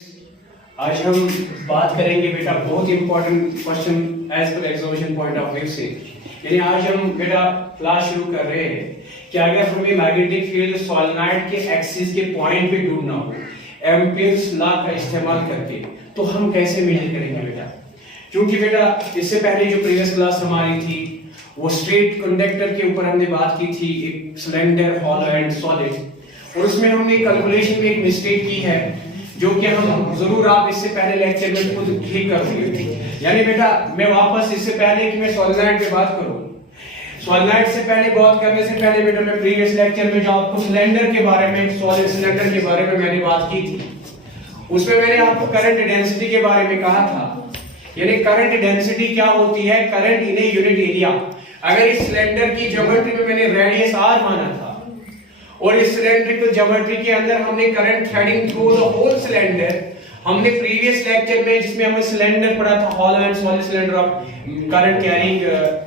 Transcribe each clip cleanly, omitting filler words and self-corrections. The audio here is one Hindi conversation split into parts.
आज हम बात करेंगे बेटा बहुत important question as per examination point of view से। यानी आज हम बेटा क्लास शुरू कर रहे हैं कि अगर हमें मैग्नेटिक फील्ड सोलेनॉइड के एक्सिस के पॉइंट पे ढूंढना हो एम्पियर्स लॉ का इस्तेमाल करके, तो हम कैसे मेजर करेंगे बेटा। क्योंकि बेटा इससे पहले जो प्रीवियस क्लास हमारी थी वो स्ट्रेट कंडक्टर के ऊपर हमने बात की थी, एक सिलेंडर, हॉलो एंड सॉलिड, और उसमें हमने कैलकुलेशन में एक मिस्टेक की है जो कि हम जरूर आप इससे पहले लेक्चर में खुद ठीक कर होंगे। यानी बेटा मैं वापस इससे पहले कि मैं सोलेनॉइड पे बात करूं, सोलेनॉइड से पहले बात करने से पहले बेटा मैं प्रीवियस लेक्चर में जो आपको सिलेंडर के बारे में, सॉलिड सिलेंडर के बारे में मैंने बात की थी, उसमें मैंने आपको करंट डेंसिटी के बारे में कहा था। यानी करंट डेंसिटी क्या होती है, current in a unit area. अगर इस सिलेंडर की ज्योमेट्री में मैंने रेडियस r माना था और इस सिलेंड्रिकल ज्योमेट्री के अंदर हमने current threading through the hole cylinder, हमने प्रीवियस लेक्चर में जिसमें हमने सिलेंडर पढ़ा था, hollow and solid cylinder of current carrying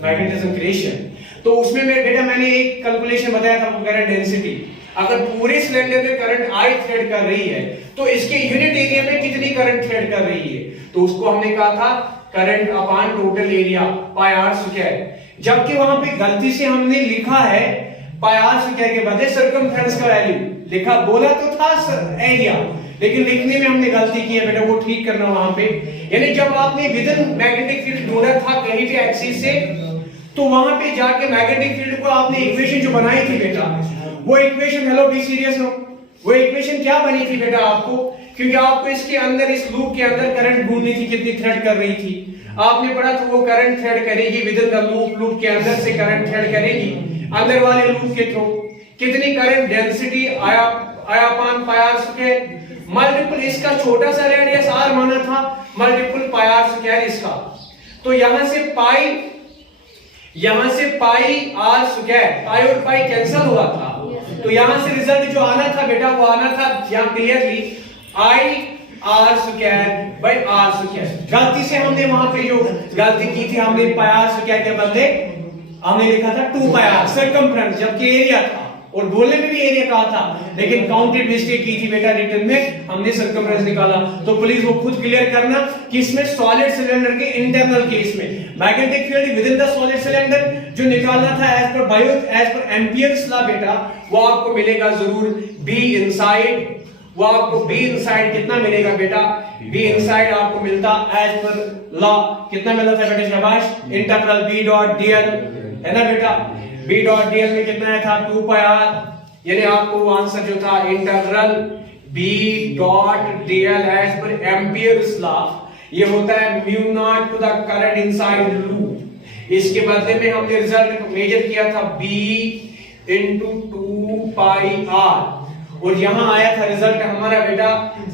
magnetism creation, तो उसमें मैंने एक कैलकुलेशन बताया था करंट डेंसिटी। अगर पूरे सिलेंडर में करंट I थ्रेड कर रही है तो इसके यूनिट एरिया में कितनी करंट थ्रेड कर रही है, तो उसको हमने कहा था current upon total area pi r square. जबकि वहां पे गलती से हमने लिखा है पाई r स्क्वायर के बदले सरकमफ्रेंस का वैल्यू लिखा, बोला तो था एरिया, लेकिन लिखने में हमने गलती की है बेटा, वो ठीक करना वहां पे। यानी जब आपने विदिन मैग्नेटिक फील्ड ढूंढा था कहीं पे एक्सिस से, तो वहां पे जाके मैग्नेटिक फील्ड को आपने इक्वेशन जो बनाई थी बेटा, वो इक्वेशन, हेलो बी सीरियस हो, वो इक्वेशन क्या बनी थी बेटा आपको, क्योंकि आपको इसके अंदर, इस लूप के अंदर करंट ढूंढनी थी कितनी थ्रेड कर रही थी। आपने पढ़ा तो वो करंट थ्रेड करेगी विदिन द लूप, लूप के अंदर से करंट थ्रेड करेगी अंदर वाले लूप के थ्रू, कितनी करंट डेंसिटी आया upon pi r square multiple इसका छोटा सा रेडियस r माना था मल्टीपल पाई r स्क्वायर इसका। तो यहां से पाई r स्क्वायर, पाई और पाई कैंसिल हुआ था, तो यहां से रिजल्ट जो आना था बेटा वो आना था यहां clearly I r square by r square. गलती से हमने वहां पे जो गलती की थी, हमने पाई r स्क्वायर के बदले हमने लिखा था 2 पाई r सरकमफ्रेंस, जबकि एरिया था और बोलने में भी एरिया कहा था, लेकिन काउंटेड मिस्टेक की थी बेटा, रिटर्न में हमने सरकमफ्रेंस निकाला। तो प्लीज वो खुद क्लियर करना कि इसमें सॉलिड सिलेंडर के इंटरनल केस में magnetic field with in the solid cylinder जो निकालना था एज पर एम्पियर्स लॉ बेटा, वो आपको मिलेगा जरूर B इनसाइड, वो आपको B इनसाइड कितना मिलेगा बेटा, B इनसाइड आपको मिलता एज पर लॉ कितना मिलता था बेटा, शाबाश, इंटीग्रल B डॉट dl है ना बेटा, B डॉट dl में कितना था 2 पाई r, यानी आपको आंसर जो था integral B dot dl as per Ampere's law, ये होता है mu naught to the current inside loop. इसके बदले में हमने रिजल्ट मेजर किया था B इनटू 2 पाई r, और यहां आया था रिजल्ट हमारा बेटा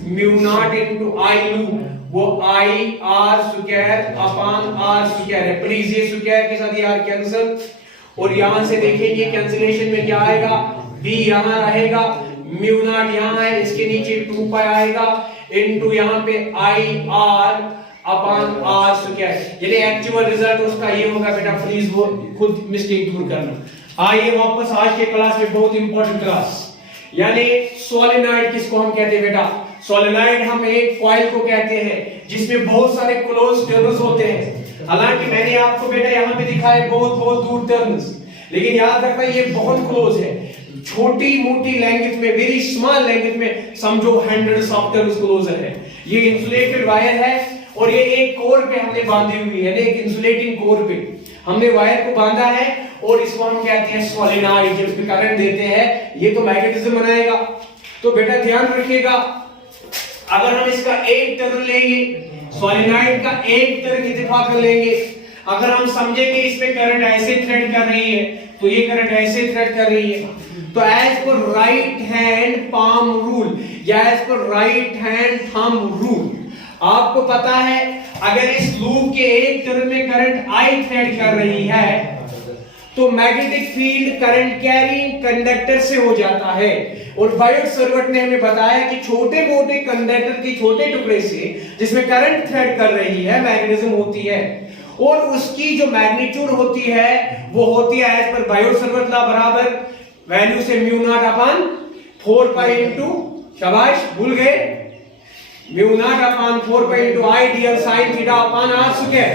mu naught into I loop, वो I r square upon r square है। प्लीज ये स्क्वायर के साथ ये r कैंसिल, और यहां से देखिए कैंसिलेशन में क्या आएगा, b यहां रहेगा, म्यू नॉट यहां है, इसके नीचे 2 पाई आएगा इनटू यहां पे I r upon r square. यानी एक्चुअल रिजल्ट उसका ये होगा बेटा, प्लीज वो खुद मिस्टेक दूर करना। आइए वापस आज के क्लास में, बहुत इंपॉर्टेंट क्लास। यानी सोलेनॉइड किसको हम कहते हैं बेटा, सोलेनॉइड हम एक कॉइल को कहते हैं जिसमें बहुत सारे क्लोज टर्न्स होते हैं। हालांकि मैंने आपको बेटा यहाँ पे दिखाए बहुत दूर टर्न्स, लेकिन याद रखना ये बहुत क्लोज है, छोटी मोटी लैंग्वेज में, वेरी स्मॉल लैंग्वेज में समझो हंड्रेड्स ऑफ टर्न्स क्लोज है। ये इंसुलेटेड वायर है और ये एक कोर पे हमने बांधी हुई है, एक इंसुलेटिंग कोर पे हमने वायर को बांधा है, और इसको हम कहते हैं सोलेनॉइड। जब इसमें करंट देते हैं ये तो मैग्नेटिज्म बनाएगा। तो बेटा ध्यान रखिएगा, अगर हम इसका एक टर्न लेंगे, सोलेनॉइड का एक टर्न इत्तेफाक कर लेंगे, अगर हम समझेंगे इसमें करंट ऐसे थ्रेड कर रही है तो ये करंट ऐसे थ्रेड कर रही है, तो as per right hand palm rule या as per right hand thumb rule आपको पता है, अगर इस लूप के एक टर्न में करंट I थ्रेड कर रही है तो magnetic field current carrying conductor से हो जाता है। और बायोट-सैवर्ट ने हमें बताया कि छोटे मोटे कंडक्टर के छोटे टुकड़े से जिसमें करंट थ्रेड कर रही है मैग्नेटिज्म होती है, और उसकी जो मैग्नीट्यूड होती है वो होती है एज पर बायोट-सैवर्ट लॉ बराबर वैल्यू से mu naught upon 4 pi into, शाबाश भूल गए, mu naught upon 4 pi into I D L sine theta upon R square.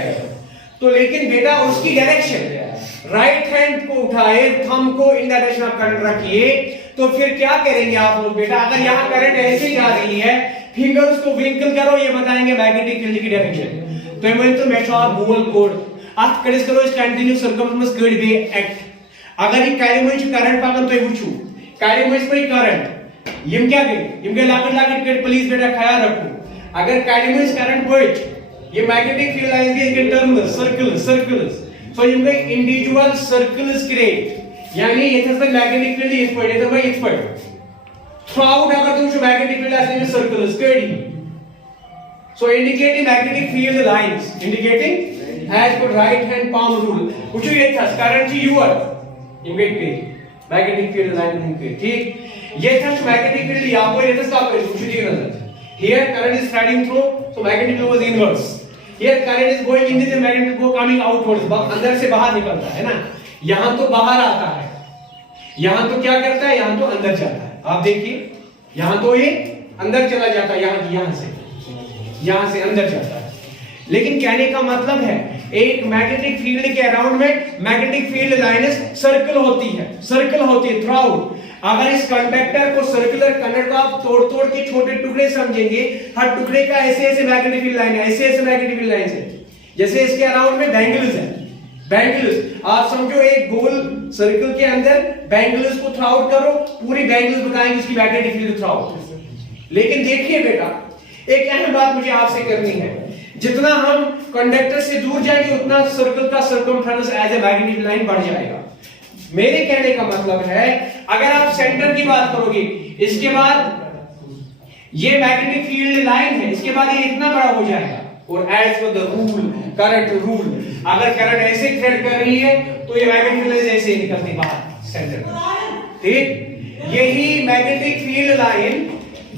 तो लेकिन बेटा उसकी डायरेक्शन राइट हैंड को उठाए, थंब को इन डायरेक्शन ऑफ करंट रखिए, तो फिर क्या करेंगे आप लोग बेटा? अगर यहां करंट ऐसे ही जा रही है, फिंगर्स को विंकल करो, ये बताएंगे मैग्नेटिक फील्ड की डायरेक्शन। तो मैं तो match of movable code at करेस करो इस कंटिन्यू सर्कमस्टेंस कड बे एक्ट। अगर ये कायमच करंट पागन तो वुचू कायमच पे करंट यम क्या गई, यम गई लागत लागत कड प्लीज बेटा ख्याल रखो। अगर कायमच करंट बच ये मैग्नेटिक फील्ड लाइंस के टर्मिनल सर्कल्स सो यम गई इंडिविजुअल सर्कल्स क्रिएट, यानी ये तक मैग्नेटिक फील्ड इस पॉइंट है, इस पॉइंट थ्रू आउट अगर तुम मैग्नेटिक फील्ड ऐसे सर्कल्स कडी so indicating magnetic field lines, indicating as per right hand palm rule which you था current जी u indicate magnetic field line indicate ठीक। ये था magnetic field यहाँ पर ये था stop है कुछ नहीं नजर। Here current is threading through so magnetic field was inverse, here current is going in this magnetic field coming outwards, अंदर से बाहर निकलता है ना, यहाँ तो बाहर आता है, यहाँ तो क्या करता है, यहाँ तो अंदर जाता है। आप देखिए यहाँ तो ये अंदर चला जाता है, यहाँ से अंदर जाता है। लेकिन कहने का मतलब है एक मैग्नेटिक फील्ड के अराउंड में मैग्नेटिक फील्ड लाइन्स सर्कल होती है थ्रू आउट। अगर इस कंडक्टर को सर्कुलर कंडक्टर को आप तोड़ के छोटे टुकड़े समझेंगे, हर टुकड़े का ऐसे मैग्नेटिक फील्ड लाइन है, ऐसे मैग्नेटिक फील्ड लाइन है। जैसे इसके अराउंड में बैंगल्स है, बैंगल्स आप समझो एक गोल सर्कल के अंदर बैंगल्स को थ्रू आउट करो, पूरी बैंगल्स बताएंगे उसकी मैग्नेटिक फील्ड थ्रू आउट। लेकिन देखिए बेटा एक अहम बात मुझे आपसे करनी है, जितना हम कंडक्टर से दूर जाएंगे उतना सर्कल का circumference as a magnetic line बढ़ जाएगा। मेरे कहने का मतलब है अगर आप सेंटर की बात करोगे, इसके बाद ये मैग्नेटिक फील्ड लाइन है, इसके बाद ये इतना बड़ा हो जाएगा। और as per the rule current rule, अगर करंट ऐसे थ्रेड कर रही है तो ये मैग्नेटिक फील्ड ऐसे निकलती बाहर सेंटर में, ठीक। यही मैग्नेटिक फील्ड लाइन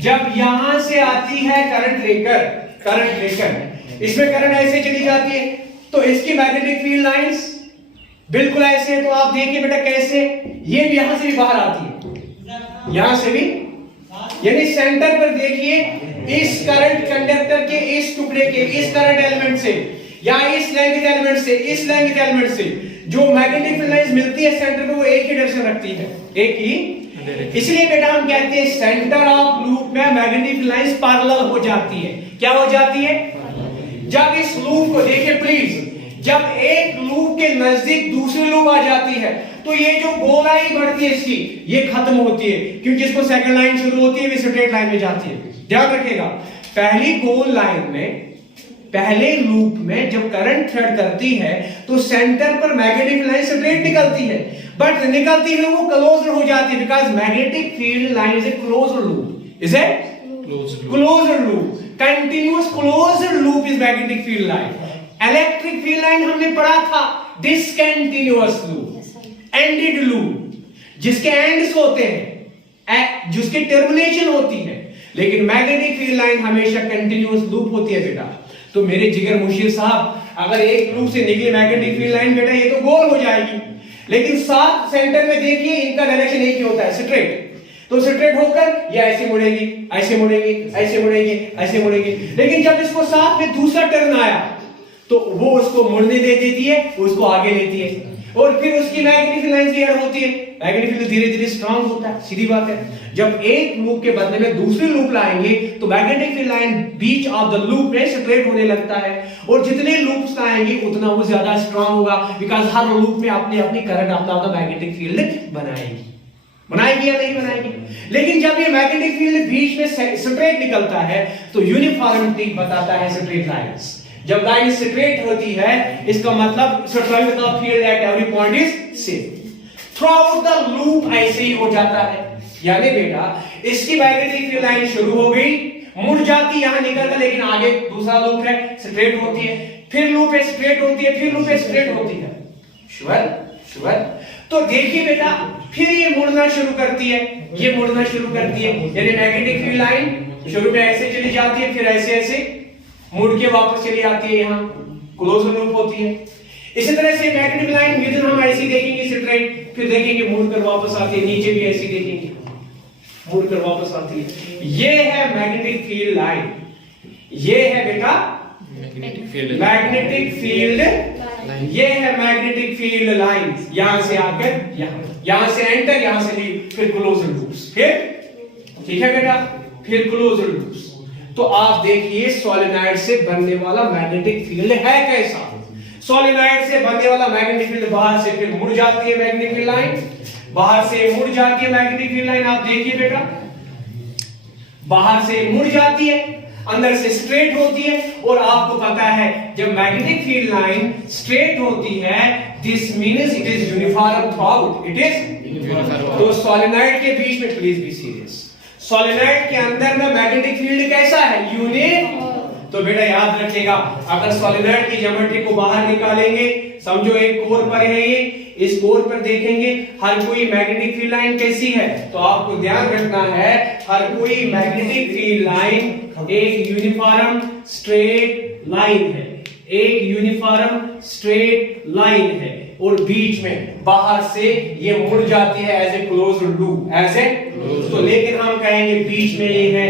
जब यहां से आती है करंट लेकर इसमें करंट ऐसे चली जाती है, तो इसकी मैग्नेटिक फील्ड लाइंस बिल्कुल ऐसे है। तो आप देखिए बेटा कैसे ये भी यहां से भी बाहर आती है, यहां से भी, यानी सेंटर पर देखिए इस करंट कंडक्टर के इस टुकड़े के इस करंट एलिमेंट से या इस लैंग्वेज एलिमेंट से इस लैंग्वेज एलिमेंट से जो मैग्नेटिक फील्ड लाइंस मिलती है सेंटर पे, वो एक ही डायरेक्शन रखती है, एक ही। इसलिए बेटा हम कहते हैं सेंटर ऑफ लूप में मैग्नेटिक फील्ड लाइंस पैरेलल हो जाती है। क्या हो जाती है? जब इस लूप को देखिए प्लीज, जब एक लूप के नजदीक दूसरी लूप आ जाती है तो ये जो गोलाई बढ़ती है इसकी ये खत्म होती है, क्योंकि इसको सेकंड लाइन शुरू होती है, स्ट्रेट लाइन में जाती है। ध्यान रखिएगा, पहली गोल लाइन में पहले लूप में जब करंट थ्रेड करती है तो सेंटर पर मैग्नेटिक लाइन स्ट्रेट निकलती है, बट निकलती है वो क्लोज्ड हो जाती है, because magnetic field line is a closed loop, is a closed loop, continuous closed loop is magnetic field line. Electric field line हमने पढ़ा था डिसकंटीन्यूअस लूप, एंडेड लूप, जिसके एंड्स होते हैं, जिसके टर्मिनेशन होती है, लेकिन मैग्नेटिक फील्ड लाइन हमेशा कंटीन्यूअस लूप होती है बेटा। तो मेरे जिगर मुशीर साहब, अगर एक लूप से निकली मैग्नेटिक फील्ड लाइन बेटा ये तो गोल हो जाएगी, लेकिन साथ सेंटर में देखिए इनका डायरेक्शन एक ही होता है, स्ट्रेट। तो स्ट्रेट होकर ये ऐसे मुड़ेगी, ऐसे मुड़ेगी, ऐसे मुड़ेगी, ऐसे मुड़ेगी, लेकिन जब इसको साथ में दूसरा टर्न आया तो वो उसको मुड़ने दे देती है, उसको आगे लेती है, और फिर उसकी मैग्नेटिक फील्ड लाइन ऐड होती है। मैग्नेटिक फील्ड धीरे धीरे स्ट्रांग होता है, सीधी बात है। जब एक लूप के बदले में दूसरी लूप लाएंगे तो magnetic field line beach of the loop में स्ट्रेट होने लगता है, और जितने लूप्स लाएंगे उतना वो ज्यादा स्ट्रांग होगा, बिकॉज़ हर लूप में अपनी अपनी करंट अपना मैग्नेटिक फील्ड बनाएगी या नहीं बनाएगी। लेकिन जब ये मैग्नेटिक फील्ड बीच में स्ट्रेट निकलता है तो यूनिफॉर्मिटी बताता है स्ट्रेट लाइंस। जब लाइन स्ट्रेट होती है इसका मतलब straight of field at every point is same. Through out the loop ऐसे ही हो जाता है, यानी बेटा इसकी मैग्नेटिक फील्ड लाइन शुरू हो गई, मुड़ जाती, यहां निकलकर, लेकिन आगे दूसरा लूप है, स्ट्रेट होती है, फिर लूप है, स्ट्रेट होती है, फिर लूप है, स्ट्रेट होती है। श्योर। तो देखिए बेटा फिर ये मुड़ना शुरू करती है, ये मुड़ना शुरू करती है, यानी मैग्नेटिक फील्ड लाइन शुरू में ऐसे चली जाती है, फिर ऐसे ऐसे मुड़ के वापस चली आती है, यहाँ क्लोज लूप होती है। इसी तरह से मैग्नेटिक लाइन विद हम ऐसे देखेंगे स्ट्रेट, फिर देखेंगे मुड़कर वापस आती है, नीचे भी ऐसे देखेंगे मुड़कर वापस आती है। ये है मैग्नेटिक फील्ड लाइन, ये है बेटा मैग्नेटिक फील्ड, ये है मैग्नेटिक फील्ड लाइन, यहां से आकर यहां से एंटर, यहां से लीव, फिर क्लोज्ड लूप्स, फिर ठीक है बेटा, फिर क्लोज्ड लूप्स। तो आप देखिए सोलेनॉइड से बनने वाला मैग्नेटिक फील्ड है कैसा। सोलेनॉइड से बनने वाला मैग्नेटिक फील्ड बाहर से फिर मुड़ जाती है मैग्नेटिक फील्ड लाइन, बाहर से मुड़ जाती है मैग्नेटिक फील्ड लाइन, आप देखिए बेटा, बाहर से मुड़ जाती है, अंदर से स्ट्रेट होती है। और आपको पता है जब मैग्नेटिक फील्ड लाइन स्ट्रेट होती है, this means it is uniform through out, it is. तो सोलेनॉइड के बीच में प्लीज बी सीरियस, सोलेनॉइड के अंदर में मैग्नेटिक फील्ड कैसा है, यूनिफॉर्म। तो बेटा याद रखिएगा, अगर सोलेनॉइड की ज्योमेट्री को बाहर निकालेंगे, समझो एक कोर पर है ये, इस कोर पर देखेंगे हर कोई मैग्नेटिक फील्ड लाइन कैसी है, तो आपको ध्यान रखना है हर कोई मैग्नेटिक फील्ड लाइन एक यूनिफॉर्म स्ट्रेट लाइन है, एक यूनिफॉर्म स्ट्रेट लाइन है, और बीच में बाहर से ये मुड़ जाती है as a closed loop, as a. तो लेकिन हम कहेंगे बीच में ये है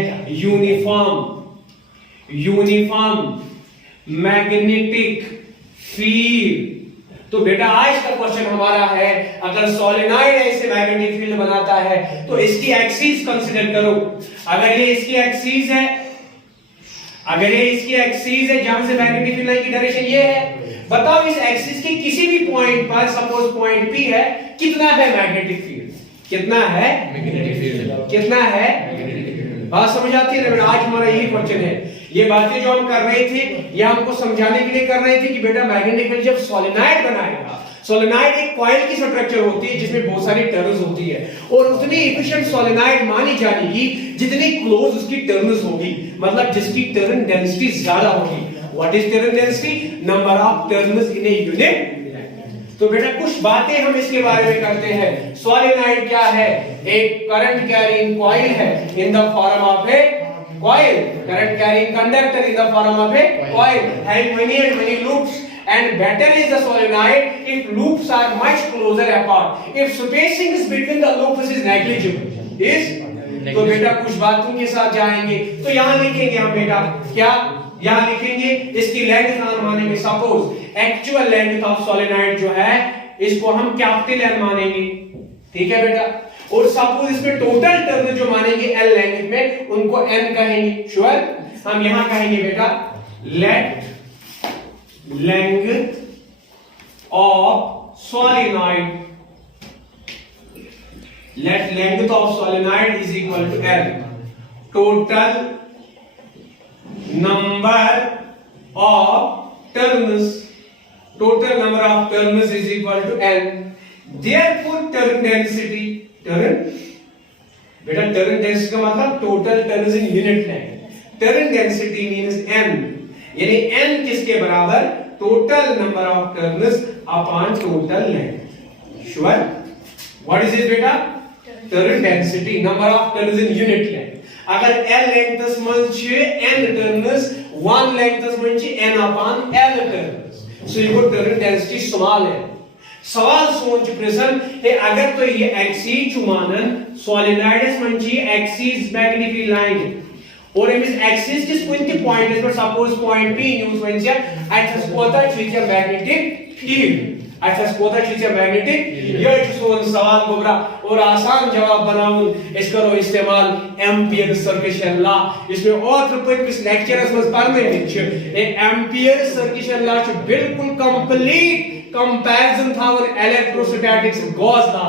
यूनिफॉर्म मैग्नेटिक फील्ड। तो बेटा आज का क्वेश्चन हमारा है, अगर सोलेनॉइड ऐसे मैग्नेटिक फील्ड बनाता है तो इसकी एक्सिस कंसीडर करो। अगर ये इसकी एक्सिस है, अगर ये इसकी एक्सिस है जहां से मैग्नेटिक फील्ड लाइन की डायरेक्शन ये है, बताओ इस एक्सिस के किसी भी पॉइंट पर, सपोज पॉइंट P है, कितना है मैग्नेटिक फील्ड, कितना है मैग्नेटिक फील्ड, कितना है। बात समझ आती है ना? आज हमारा यही क्वेश्चन है। ये बातें जो हम कर रहे थे ये हमको समझाने के लिए कर रहे थे कि बेटा मैग्नेटिक फील्ड जब सोलेनॉइड बनाएगा, सोलेनॉइड एक कॉइल की स्ट्रक्चर होती है जिसमें बहुत सारी टर्न्स होती है, और उतनी एफिशिएंट सोलेनॉइड मानी जाएगी जितनी क्लोज उसकी टर्न्स होगी, मतलब जिसकी टर्न डेंसिटी ज्यादा होगी। What is turn density? Number of turns in a unit. तो बेटा कुछ बातें हम इसके बारे में करते हैं। सोलेनॉइड क्या है? एक करंट कैरिंग कॉइल है in the form of A coil, current carrying conductor in the form of a coil, having many loops, and better is the solenoid if loops are much closer apart, if spacing is between the loops is negligible, is। तो बेटा कुछ बातों के साथ जाएंगे, तो यहाँ लिखेंगे हम बेटा क्या, यहाँ लिखेंगे इसकी लेंथ नाम मानेंगे, suppose actual length of solenoid जो है इसको हम कैपिटल N मानेंगे, ठीक है बेटा, और सपोज इसमें टोटल टर्न जो मानेंगे L लेंथ में उनको N कहेंगे। श्योर? हम यहां कहेंगे बेटा let length of solenoid, let length of solenoid is equal to L, total number of turns, total number of turns is equal to N, therefore turn density, turn बेटा टर्न डेंसिटी का मतलब total turns in unit length, turn density means n, यानी n किसके बराबर? Total number of turns upon total length. Sure? What is it बेटा? Turn density, number of turns in unit length. अगर l लेंथस मन छ n टर्न्स, 1 लेंथस मन छ n अपॉन l टर्न्स, सो ये टर्न डेंसिटी स्मॉल है। सवाल सोच प्रश्न है, अगर तो ये एक्सिस चुमानन सोलेनॉइड्स मंची एक्सिस मैग्नेटिक फील्ड लाइन, और एमिस एक्सिस किस कुछ पॉइंट पर सपोज पॉइंट P न्यूज वंचा एथस कोता चीज मैग्नेटिक फील्ड, एथस कोता चीज मैग्नेटिक, ये सोन सवाल गोबरा और आसान जवाब बनाऊं इस करो इस्तेमाल एम्पियर सर्कुलेशन लॉ। इसमें और पहले लेक्चरस में पढ़ने में ए एम्पियर सर्कुलेशन लॉ बिल्कुल कंप्लीट कंपैरिजन था और इलेक्ट्रोस्टैटिक्स गॉस लॉ।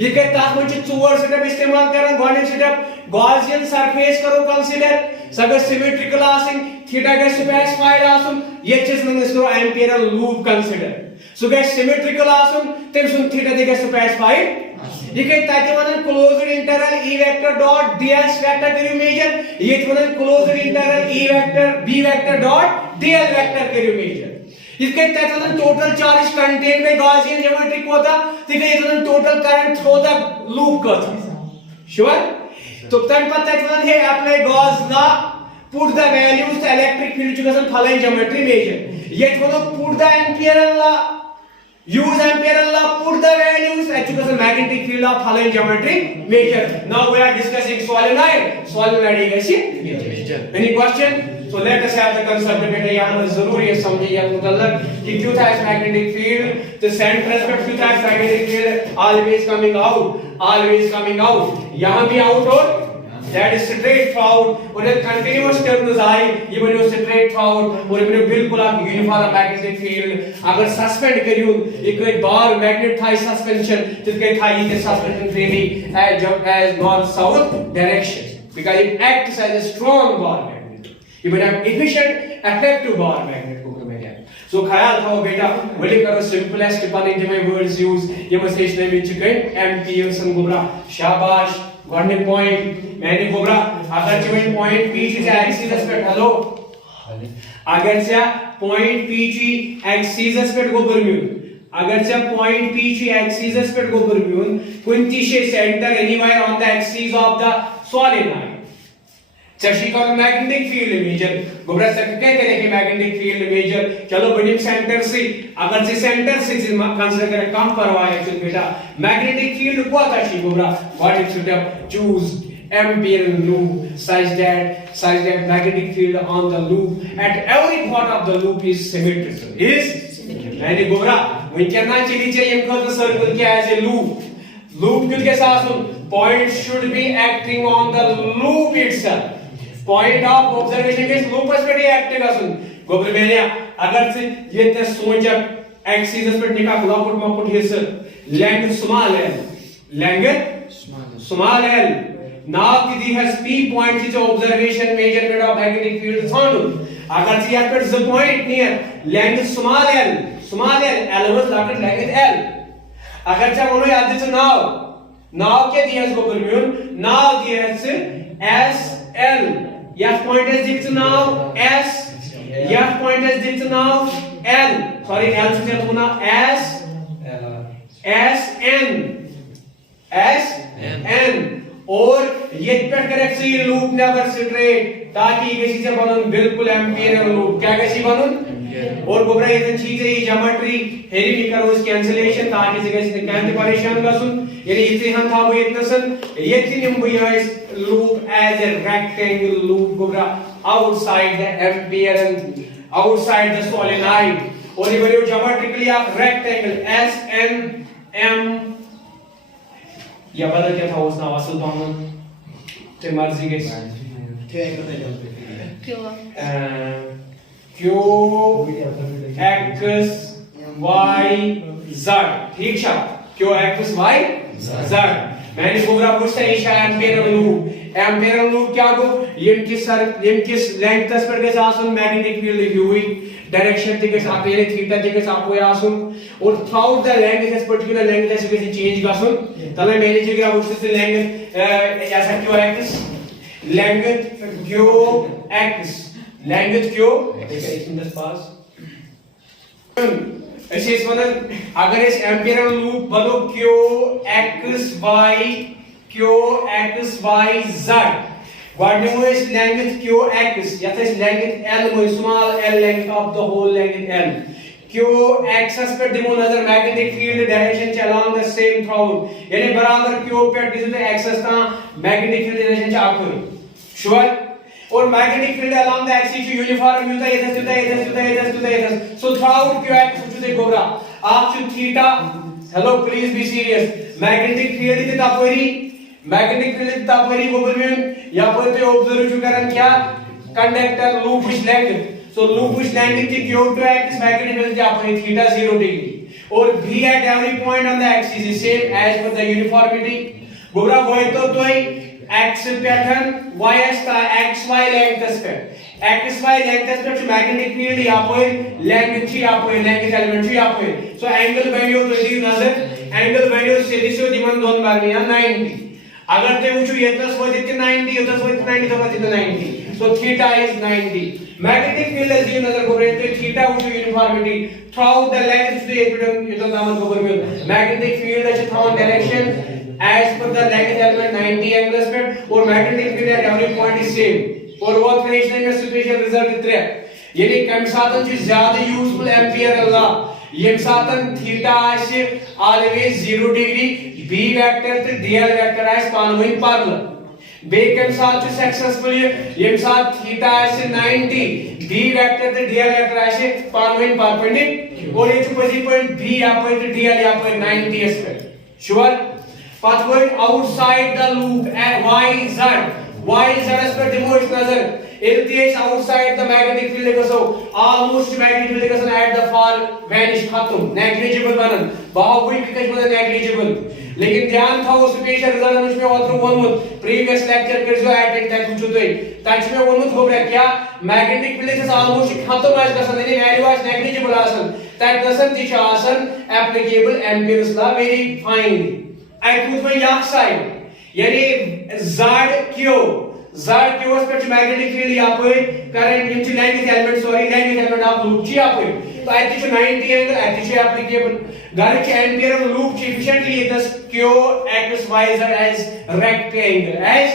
ये के तास में चोर सेटअप इस्तेमाल करन, गॉनिक सेटअप गॉसियन सरफेस करो कंसीडर, सगर सिमेट्रिकल आसिन, थीटा के स्पेसिफाइड आसुन, ये चीज में इसको एम्पियरल लूप कंसीडर, सो के सिमेट्रिकल आसुन तम सुन थीटा दे के स्पेसिफाइड, ये के ताते वनन closed interval E vector dot ds vector करियो मेजर, ये वनन closed interval E vector b vector dot dl vector करियो मेजर। इसके तहत टोटल चार्ज कंटेन में गॉसियन ज्योमेट्री कोता, तिके इतन total current through the loop कोता। श्योर? तो तन पता है apply Gauss law, put the values the electric field चुकसन फॉलोइंग ज्योमेट्री मेजर, ये बोलो put the Amperian law, use एम्पियरल law, put the values चुकसन magnetic field of following geometry measure. Now we are discussing solenoid, solenoid is a measure. Any question? So let us have the concept बेटा यहाँ पर जरूर ये समझिए आप मतलब कि क्यों था इस magnetic field, the center aspect क्यों था इस magnetic field always coming out, यहाँ भी out और that is straight forward और एक continuous terminus आई ये बनो straight forward और ये बनो बिल्कुल आप uniform magnetic field अगर suspend करियो एक कोई बार magnet था suspension जिसके था ये suspension freely as north south direction because it acts as a strong bar magnet. ये बना efficient effective bar magnet को कर मेरे so ख्याल था वो बेटा वली करो simplest पने जमे words use ये मसेज ने बिच गए amperes गोबरा शाबाश गोल्डन पॉइंट मैंने गोबरा अगर चवन पॉइंट p से एक्सिस पे हेलो अगर से पॉइंट p से एक्सिस पे गोबर म्यून अगर से पॉइंट p से एक्सिस पे गोबर म्यून कुंती से centre anywhere on the axis of the solenoid चशी का मैग्नेटिक फील्ड मेजर गोबरा से कहते हैं कि मैग्नेटिक फील्ड मेजर चलो बड़ी सेंटर से अगर से सेंटर से कंसीडर करें कम करवाए तो बेटा मैग्नेटिक फील्ड को था she Gobra what it should have choose Ampere loop such that magnetic field on the loop at every part of the loop is symmetrical मैंने गोबरा वही कहना चली चाहिए इनको तो सर्कल क्या है loop के साथ point should be acting on the loop itself point of observation के loop पर ही एक्टिव है गोबर मैंने अगर से ये तो सोच एक्सिस पर निकाल लॉकुट हिस्सा length small l now the has p point is observation measurement of magnetic field found अगर से यहाँ पर the point near length small l was locking length l अगर से बोलो याद से now क्या दिया है गोबर म्यून now दिया है s l यह point is दिखता now s यह point is दिखता now l sorry l से क्या होना s n और ये पर करेक्ट से ये लूप नेवर स्ट्रेट ताकि ये किसी से बनन बिल्कुल एम्पियर लूप क्या कैसी बनन और गोबरा ये चीज है ये ज्योमेट्री हेरी भी करो इस कैंसिलेशन ताकि से कैसे कैंते परेशान गसुन यानी इतने हम था वो इतना सन ये तीन वो है इस loop as a rectangle loop गोबरा outside the Ampere and outside the solenoid और ये बड़े ज्योमेट्रिकली आप रेक्टेंगल एस एन एम या बदल क्या था उसना असल बामन ते मर्जी के क्यू एक्स वाई जेड ठीक है क्यू एक्स वाई जेड मैंने गोबरा पूछता है इशा एम्पियर लूप क्या को ये किस लेंथ पर के साथ मैग्नेटिक फील्ड हुई डायरेक्शन थे के आप ये थीटा थे के आप को आसुन और throughout the length this particular length ऐसे कैसे चेंज गसुन तले मैंने जगह उससे लेंथ ऐसा क्यों एक्स लेंथ क्यों इसमें दस पास ऐसे इस वजह अगर इस एम्पियर लूप बनो Q X Y Z What is length QX? That is length L, small l length of the whole length L. QX पर दिमो नजर magnetic field direction along the same throughout. यानी बराबर Q पे डिजिटल एक्सेस का magnetic field direction चाकूरी. Sure? और magnetic field along the axis uniform होता है इधर. So throughout QX कुछ दे गोबरा. आप जो theta, hello please be serious. Magnetic field इतने तापरी मैग्नेटिक फील्ड तापरी गोबर में या पर पे ऑब्जर्व जो करन क्या conductor loop which length so loop which length की Q to x magnetic field या पर थीटा 0 डिग्री और v at every point on the axis is same as per the uniformity गोबरा होय तो x पैटर्न y का xy लेंथ पे xy लेंथ पे जो मैग्नेटिक फील्ड या पर लेंथ छी या पर लेंथ एलिमेंट छी या पर सो एंगल वैल्यू तो दी नजर एंगल वैल्यू से दिसो दिमन दोन बार में 90 अगर ते उचु येतस होय 90 येतस होय 90 तो होय 90 so theta is 90 magnetic field is given अगर गोबरे ते थीटा उचु uniformity through the length to the नाम गोबर में magnetic field is through direction as per the length element 90 angles पे और magnetic field at every point is same और वो ट्रेडिशनल में स्पेशल रिजल्ट इतरे यानी कम साधन जो ज्यादा यूजफुल एम्पियर अल्लाह ये साधन थीटा आशे ऑलवेज 0 डिग्री b वेक्टर ते dl वेक्टर आस पान वही पैरेलल बे कम साथ सक्सेसफुल ये साथ थीटा आसे 90 b वेक्टर ते dl वेक्टर आसे पानवेन परपेंडिकुलर और ये पजी पॉइंट b यापर ते dl यापर 90 एस पे श्योर पाथ वो outside the loop at y z एस पे दिमो इस नजर LTH outside the magnetic field गसो almost magnetic field गसन at the far vanish खत्म negligible बनन बाहुबली कश बन negligible लेकिन ध्यान था वो स्पेशल रिजल्ट अनुश में ओथ्रू वनमुत प्रीवियस लेक्चर कर जो एटेंड तक कुछ तो तच में वनमुत गोबरा क्या मैग्नेटिक फील्ड इज ऑलमोस्ट खत्म आज गसन ने वैल्यू आज negligible आसन तक गसन ति आसन applicable Ampere's law very fine I कुछ में याक साइड यानी Z क्यों उस पर मैग्नेटिक फील्ड यहाँ पे करंट इनटू लैंगिक एलिमेंट आप लूप ची आप तो ऐसे जो 90 एंगल ऐसे जो एप्लीकेबल घर के एम्पियर लूप ची एफिशिएंटली दस क्यों X Y Z as rectangle as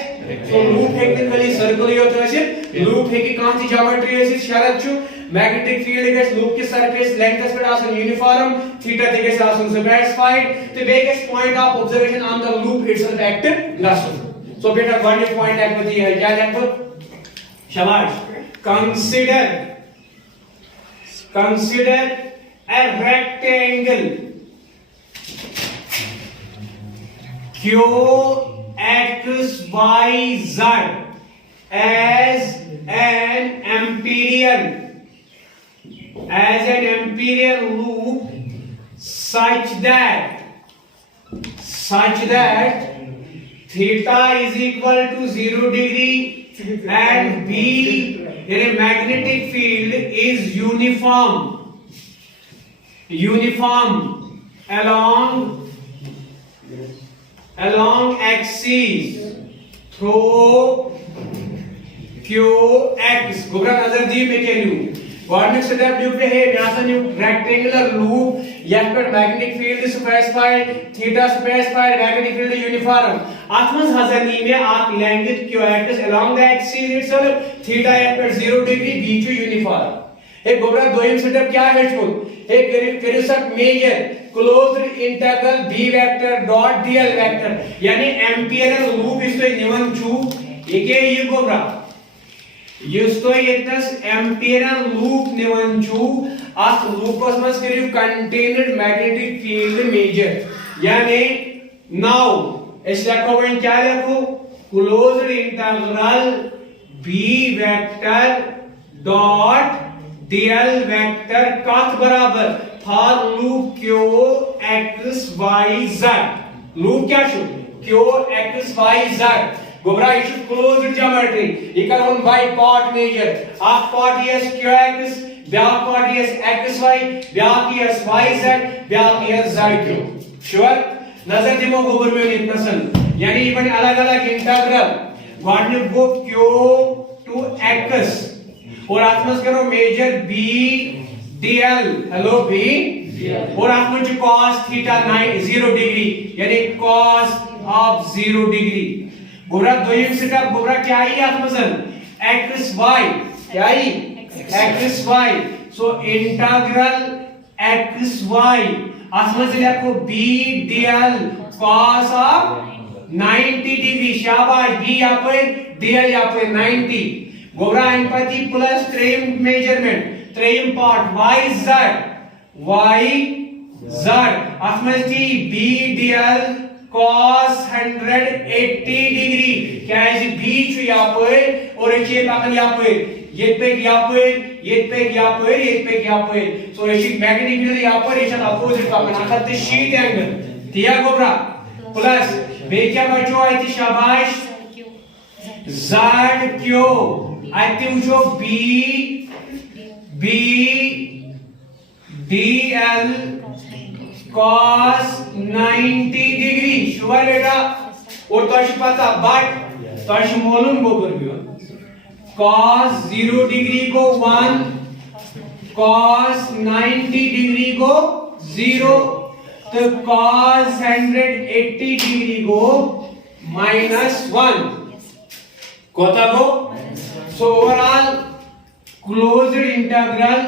तो लूप टेक्निकली सर्कल यो तो ऐसे लूप है कि कौन सी ज्योमेट्री ऐसी शरत छु मैग्नेटिक फील्ड के लूप के सरफेस लेंथ पे आसन यूनिफॉर्म थीटा के आसन स्पेसिफाइड तो biggest point of observation on the loop itself act गसन So बेटा वन पॉइंट एक बती है क्या लिखो शाबाश consider a rectangle QXYZ as an imperial loop such that theta is equal to 0 degree and B in a magnetic field is uniform along axis through QX गोबरा नजर दी में क्या लूप वार्निंग स्टेप लूप पे है यहाँ से न्यू रेक्टेंगुलर लूप यहाँ पर magnetic field specified theta specified magnetic field uniform आत्मस हजानी में आप लैंग्वेज क्यों axis along the axis itself theta at 0 degree b to uniform एक गोबरा दोयम स्टेप क्या है छो एक करिसक measure closed integral b vector dot dl vector यानी एम्पियरल लूप इसको निवन छु ये गोबरा युस्तो यतस एम्पियरल लूप निवन छु अस लूपस मस करियो कंटेन्ड मैग्नेटिक फील्ड मेजर यानी नाउ इस लिखो वन क्या लिखो closed integral b vector dot dl vector कत बराबर for loop q x y z loop क्या छु q x y z गोबरा इशू क्लोज्ड ज्योमेट्री इकर वन बाय पार्ट मेजर आप part yes qx back part yes xy back yes yz back yes zq sure नजर दिमो गोबर में इतनसन यानी इवन अलग-अलग इंटीग्रल वाडने वो q टू x और आत्मस करो measure b dl hello b और आत्मन जो cos थीटा 0 डिग्री यानी cos ऑफ 0 डिग्री गोबरा दोयम स्टेप गोबरा क्या है आत्मसन xy क्या है xy सो इंटीग्रल xy आत्मस लिखो b dl cos of 90 degree शाबाश b यहाँ पर dl यहाँ पर 90 गोबरा एम्पैथी प्लस ट्रेम मेजरमेंट ट्रेम पार्ट yz आत्मस b dl cos 180 डिग्री क्या है b छु यहाँ पर और ये पाकन यहाँ पर ये पे यहाँ पर सो ये मैग्नेटिक फील्ड यहाँ पर ये अपोजिट पाकन आखिर ते शीट एंगल दिया गोबरा प्लस बे क्या बचो आई थी शाबाश zq आई थी उचो b dl cos 90 degree sure बेटा और तोश पता बट तोश मालूम गोबर भी cos 0 डिग्री को 1 cos 90 डिग्री को 0 तो cos 180 डिग्री को -1 कोता को so overall closed integral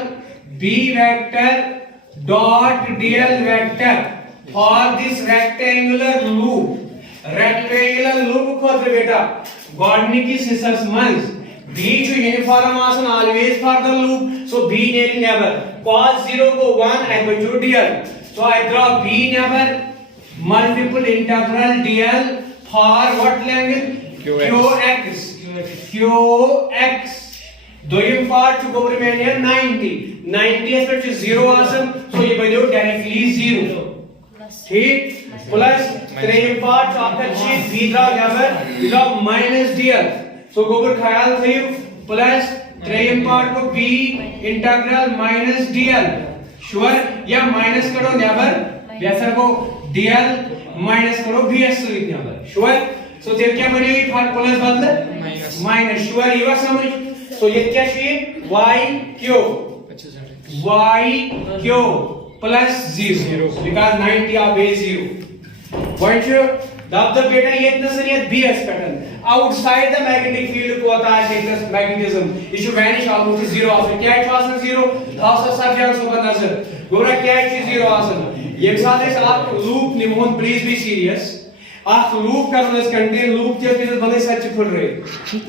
b vector dot dl vector for this rectangular loop खोत्र बेटा Godniki scissors months. B to uniform asan always for the loop. So B nearly never. Cos 0 go 1 and go to dl. So I draw B never multiple integral dl for what length? Qx. Qx. दोयम पार्ट जो गोबर में है 90 एस्पेक्ट 0 आसन सो ये बनो डायरेक्टली 0 ठीक प्लस त्रेयम पार्ट आपका चीज भीतरा गबर इला माइनस dl सो गोबर ख्याल थयो प्लस त्रेयम पार्ट को b integral minus dl sure या माइनस करो नेबर बेसर को dl माइनस करो bs नेबर श्योर सो तेरे क्या बने ये पार्ट प्लस बदल माइनस श्योर ये बात समझ So ये क्या चाहिए y क्यों plus 0 because 90 आप base 0 point दब बेटा ये इतना सरियत bs pattern outside the magnetic field को आता है magnetism ये जो vanish almost 0 आसन क्या है आसन 0 दासा सब जगह सुबह नजर गोरा क्या है 0 आसन ये साथ है आप loop निमोन please be serious आप लूप करने कंटेन लूप के किस बंदे सच फुल रहे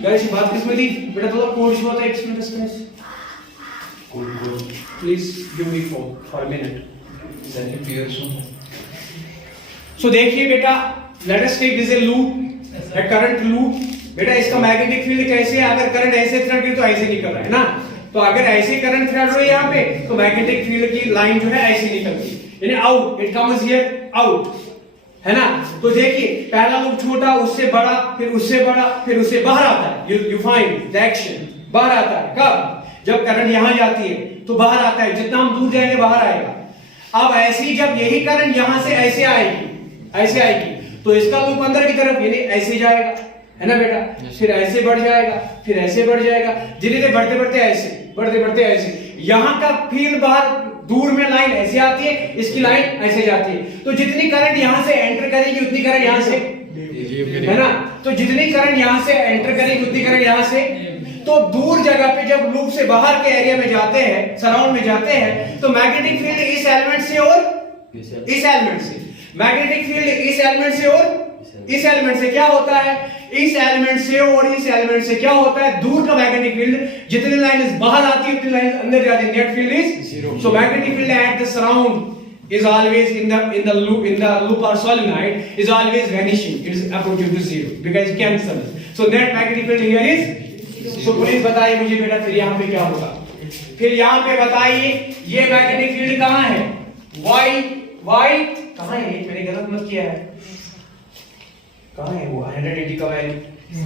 गाइस बात किस्मती बेटा थोड़ा कोड शो होता है एक्सपीरियंस करने please give me for a minute that clear so देखिए बेटा let us take this a loop a current loop बेटा इसका मैग्नेटिक फील्ड कैसे है अगर करंट ऐसे थ्रेड की तो ऐसे निकल रहा है ना तो अगर ऐसे करंट थ्रेड हो यहां पे तो मैग्नेटिक फील्ड की लाइन जो है ऐसे निकलती है यानी out it comes here out है ना तो देखिए पहला लूप छोटा उससे बड़ा फिर उससे बाहर आता है यू फाइंड द एक्शन बाहर आता है कब जब करंट यहां जाती है तो बाहर आता है जितना हम दूर जाएंगे बाहर आएगा अब ऐसे ही जब यही करंट यहां से ऐसे आएगी तो इसका लूप अंदर की तरफ यानी ऐसे जाएगा है ना बेटा फिर ऐसे बढ़ जाएगा फिर ऐसे बढ़ जाएगा धीरे धीरे बढ़ते ऐसे यहां का फील्ड बाहर दूर में लाइन ऐसे आती है इसकी लाइन ऐसे जाती है तो जितनी करंट यहां से एंटर करेगी उतनी करंट यहां से है ना तो जितनी करंट यहां से एंटर करेगी उतनी करंट यहां से तो दूर जगह पे जब लूप से बाहर के एरिया में जाते हैं सराउंड में जाते हैं तो मैग्नेटिक फील्ड इस एलिमेंट से और इस एलिमेंट से मैग्नेटिक फील्ड इस एलिमेंट से और इस एलिमेंट से क्या होता है इस एलिमेंट से और इस एलिमेंट से क्या होता है दूर का मैग्नेटिक फील्ड जितनी लाइन बाहर आती है उतनी लाइन अंदर जाती है net field is zero so magnetic field at the surround is always in the loop or solenoid is always vanishing it is approaching to zero because it cancels so net magnetic field here is so please बताइए मुझे बेटा फिर यहाँ पे क्या होगा फिर यहाँ पे बताइए ये मैग्नेटिक फील्ड कहाँ है y कहाँ है मैंने गलत मत किया है कहाँ है वो 180 का वैल्यू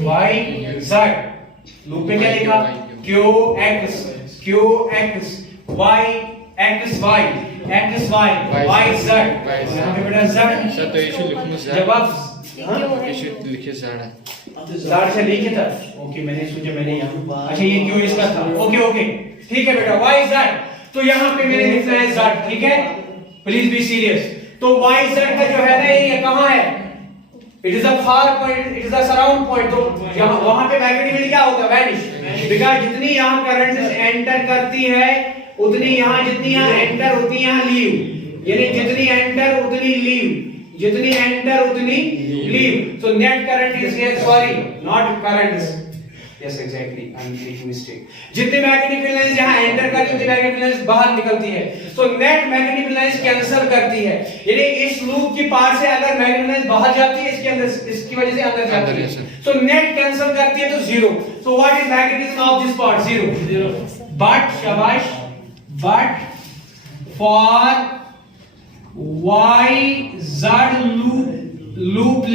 y z लूप में क्या लिखा qx y x y x y y z यहाँ पे बेटा z सर तो इशू लिखूं z जब आप इशू लिखे z है z से लिखे था ओके मैंने सोचा मैंने यहाँ अच्छा ये क्यों इसका था ओके ठीक है बेटा y z तो यहाँ पे मैंने लिखना है z ठीक है प्लीज बी सीरियस तो y z का जो है ना ये कहाँ है it is a far point it is a surround point तो यहाँ वहां पे मैग्नेटिक फील्ड क्या होता है वैनिश बिकॉज़ जितनी यहाँ करंट एंटर करती है उतनी यहाँ जितनी यहाँ एंटर होती है यहाँ लीव यानी जितनी एंटर उतनी leave so net current is here sorry not current yes exactly I am making mistake जितनी मैग्नेटिक फील्ड लाइंस यहाँ एंटर करती है उतनी मैग्नेटिक फील्ड लाइंस बाहर निकलती है तो net magnetic field lines cancel करती है यानी इस लूप की पार से अगर मैग्नेटिक लाइंस बाहर जाती है इसके अंदर इसकी वजह से अंदर जाती है तो नेट कैंसिल करती है तो zero so what is magnetism of this part zero but शाबाश but for y z loop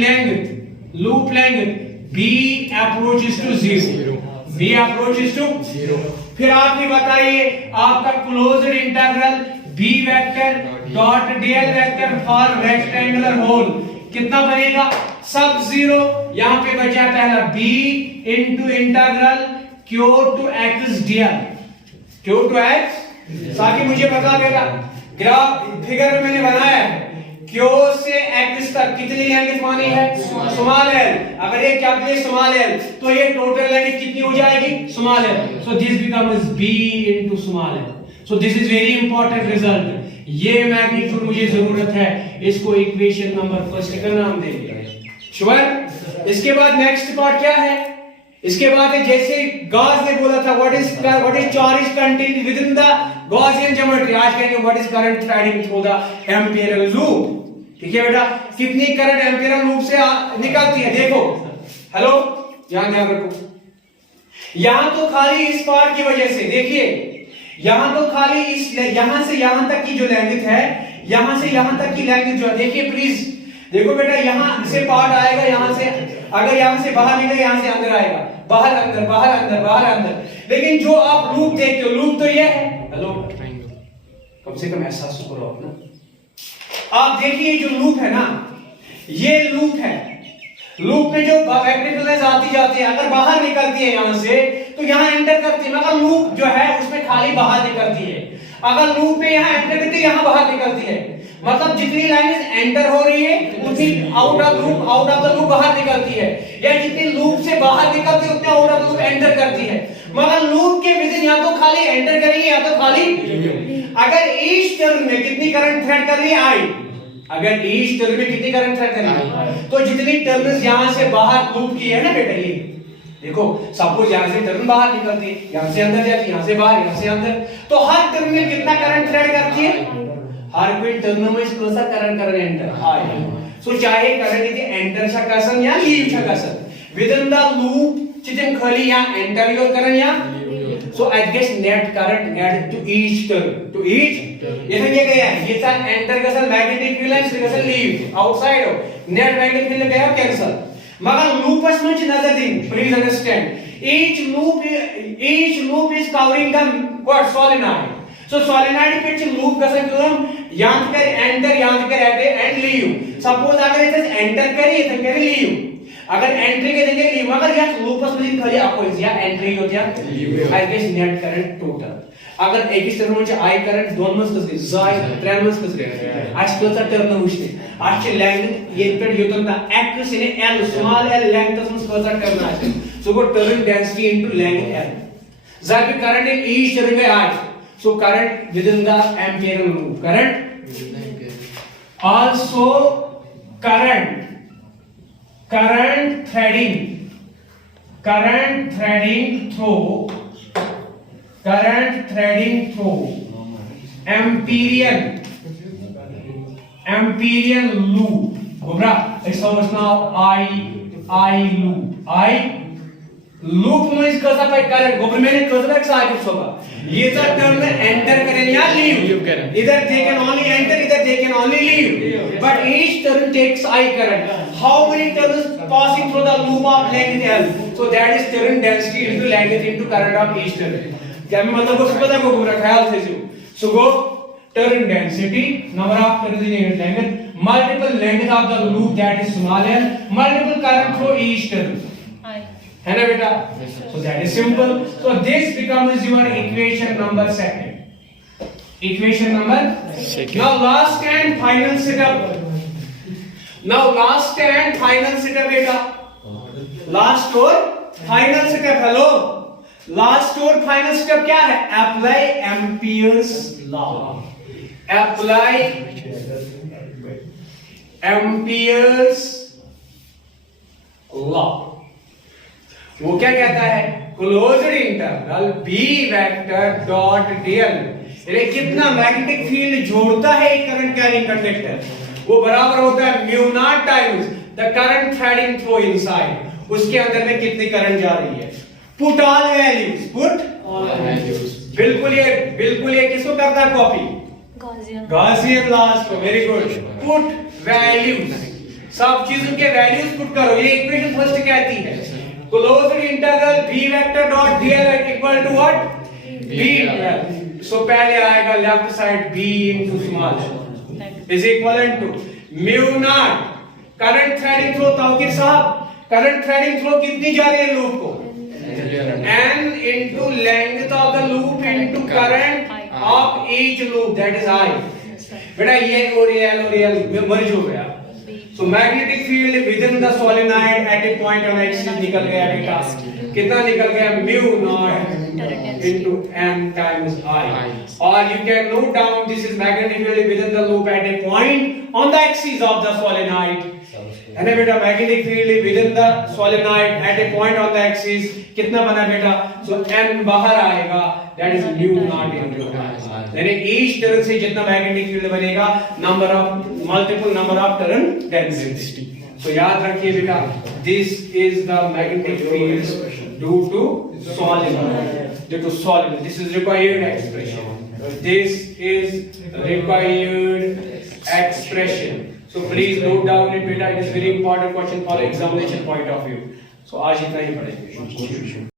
length b approaches to zero फिर आप भी बताइए आपका closed integral b vector dot dl vector for rectangular hole कितना बनेगा सब जीरो यहां पे बचा पहला b into integral q to x dl q to x ताकि मुझे पता बेटा ग्राफ फिगर में मैंने बनाया है Q से X तक कितनी लेंथ मानी है स्मॉल l अगर ये कैपिटल स्मॉल l तो ये टोटल लेंथ कितनी हो जाएगी small l so this becomes b into small l so this is very important result ये मैग्नीट्यूड मुझे जरूरत है इसको इक्वेशन नंबर फर्स्ट का नाम देंगे श्योर इसके बाद नेक्स्ट पार्ट क्या है इसके बाद है जैसे गॉस ने बोला था what is charge contained with in the Gaussian geometry, आज कहेंगे what is current threading through the imperial loop. ठीक है बेटा, कितनी करंट एम्पिरियल लूप से निकलती है, देखो हेलो ध्यान रखो। यहां तो खाली इस पार्ट की वजह से देखिए, यहां तो खाली इस यहां से यहां तक की जो लेंथ है, यहां से यहां तक की लेंथ जो है, देखिए प्लीज देखो बेटा, यहां से पार्ट आएगा, यहां से अगर यहां से बाहर निकले, यहां से अंदर आएगा, बाहर अंदर बाहर अंदर बाहर अंदर। लेकिन जो आप लूप देखते हो, लूप तो ये है, हेलो कम से कम एहसास तो करो अपना। आप देखिए जो लूप है ना, ये लूप है, लूप में जो वेक्टर आती जाती है, अगर बाहर निकलती है यहां से तो यहां एंटर करती है, मगर लूप जो है उसमें खाली बाहर निकलती है। अगर लूप में यहां एंटर करती है, यहां बाहर निकलती है, मतलब जितनी लाइंस एंटर हो रही है उतनी आउट ऑफ द लूप बाहर निकलती है, या जितनी लूप से बाहर निकलती है उतनी out of the loop enter करती है। मगर लूप के विद इन या तो खाली एंटर करेंगे या तो खाली। अगर ईच टर्न में कितनी करंट थ्रेड कर रही है, आई, अगर ईच टर्न में कितनी करंट थ्रेड कर रही है, तो जितनी टर्न्स यहां से बाहर लूप की है ना बेटा, ये देखो सपोज यहां से टर्न बाहर निकलती है, यहां से अंदर जाती है, यहां से बाहर, यहां से अंदर, तो हर टर्न में कितना करंट थ्रेड करती है, हर कोई टर्न में इसका करंट एंटर हाई। सो चाहे करंट इथे एंटर शकसन या लीव शकसन, विद इन द लूप चितन खाली या एंटर योर करंट या, so I guess net current at to each turn, to each इथे ये गया, ये सा एंटर कसं मैग्नेटिक फील्ड आहे, कसं leave outside net magnetic field गया कैंसल। मगर लूपस में नजर दिन, please understand, each loop is covering the what solenoid. So solenoid पे लूप कसं करूं, यहां कर एंटर, यहां कर एंड लीव। सपोज अगर इथे एंटर करी, इथे करी लीव, अगर एंट्री के देंगे लीव, मगर या लूपस में खाली अपोजिट या एंट्री होती है, I guess net current total. अगर एक ही टर्न म्हणजे आई करंट दोन मस कसं जाय, ट्रेन मस कसं आज टोचा टर्न उठते, आजची लेंथ ये पेड येतो ना एक्ट्रेस ने एल स्मॉल एल लेंथ मस कसा टर्न आहे, so go turn density into length L, जर भी करंट इन ईच टर्न में आज, so current within the ampere loop, current also current threading through amperial loop, Gobra, it's almost now I loop में इसका सा भाई करंट गोबर मैंने कसला एक साइड होगा, ये तो टर्न में एंटर करें या लीव, इधर दे कैन ओनली एंटर, इधर they can only leave, but each turn takes I current. How many turns passing through the loop of length L, so that is turn density into length into current of each turn. क्या मैं मतलब कुछ पता को पूरा ख्याल से जो, so go turn density number of turns in length multiple length of the loop that is small L multiple current through each turn, है ना बेटा? So that is simple. So this becomes your equation number second. Equation number second. Now last and final setup. Now last and final setup बेटा. Last और final setup, hello. Last और final setup क्या है? Apply Ampere's law. Apply Ampere's law. वो क्या कहता है? Closed interval B vector dot dl, ये कितना मैग्नेटिक फील्ड जोड़ता है एक करंट कैरिंग कंडक्टर, वो बराबर होता है mu not times the current threading through inside, उसके अंदर में कितनी करंट जा रही है। Put all values, put all values, बिल्कुल ये किसको करता है कॉपी? गॉसियन लॉस को, वेरी गुड। पुट वैल्यूज, सब चीजों के वैल्यूज पुट करो, ये इक्वेशन फर्स्ट कहती है closed integral B vector dot dl equal to what? B, so पहले आएगा left side B into small is equivalent to mu naught current threading through, ताऊकीर साहब करंट थ्रेडिंग थ्रू कितनी जा रही है लूप को? n into length of the loop into current of each loop, that is I। बेटा ये और ये मर्ज हो गया, so magnetic field within the solenoid at a point on axis निकल गया बेटा, कितना निकल गया? mu naught into n times I, or you can note down this is magnetic field within the loop at a point on the axis of the solenoid है ना बेटा, magnetic field with in the solenoid at a point on the axis कितना बना बेटा, सो m बाहर आएगा, that is mu naught into r। यानी ईच टर्न से जितना मैग्नेटिक फील्ड बनेगा, number of multiple number of turn density. तो याद रखिए बेटा, this is the magnetic field due to solenoid, this is required expression, this is required expression। So please note down it beta, it is very important question for examination point of view। So आज इतना ही पढ़ेंगे।